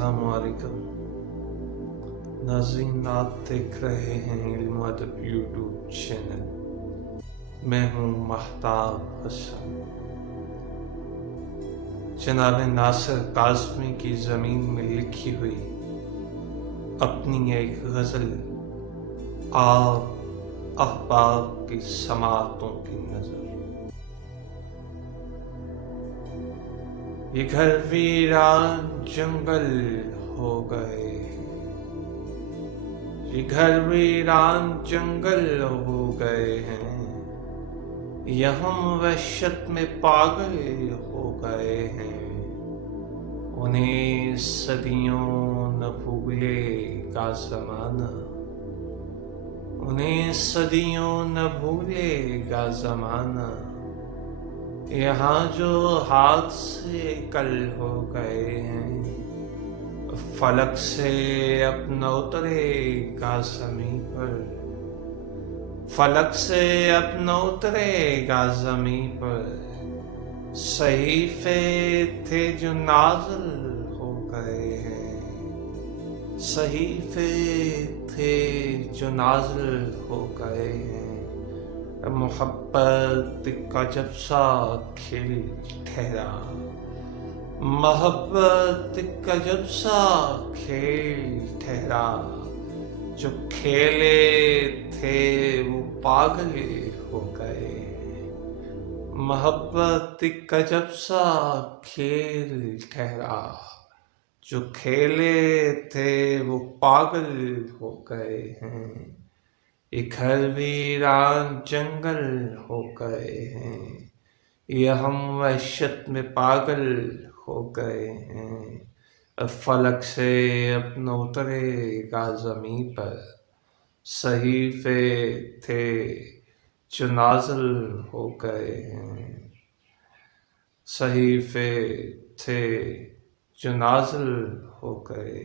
अस्सलामु अलैकुम नाज़रीन, आप देख रहे हैं इल्म अदब यूट्यूब चैनल। मैं हूँ महताब हसन। जनाब नासिर काज़मी की ज़मीन में लिखी हुई अपनी एक गज़ल आप अहबाब की समातों की नज़र। ये घर वीरान जंगल हो गए, ये घर वीरान जंगल हो गए हैं, ये हम वहशत में पागल हो गए हैं। उन्हें सदियों न भूलेगा ज़माना, उन्हें सदियों न भूलेगा ज़माना। यहाँ जो हादसे कल हो गए हैं, फलक से अपना उतरेगा ज़मीं पर, फलक से अपना उतरेगा ज़मीं पर। सहीफ़े थे जो नाज़िल हो गए हैं, सहीफ़े थे जो नाज़िल हो गए हैं। मोहब्बत का जब सा खेल ठहरा, मोहब्बत का जब सा खेल ठहरा। जो खेले थे वो पागल हो गए। मोहब्बत का जब सा खेल ठहरा, जो खेले थे वो पागल हो गए हैं। ये घर वीरान जंगल हो गए हैं, ये हम वहशत में पागल हो गए हैं। फलक से अपना उतरेगा ज़मीं पर, सहीफ़े थे जो नाज़िल हो गए हैं, सहीफ़े थे जो नाज़िल हो गए।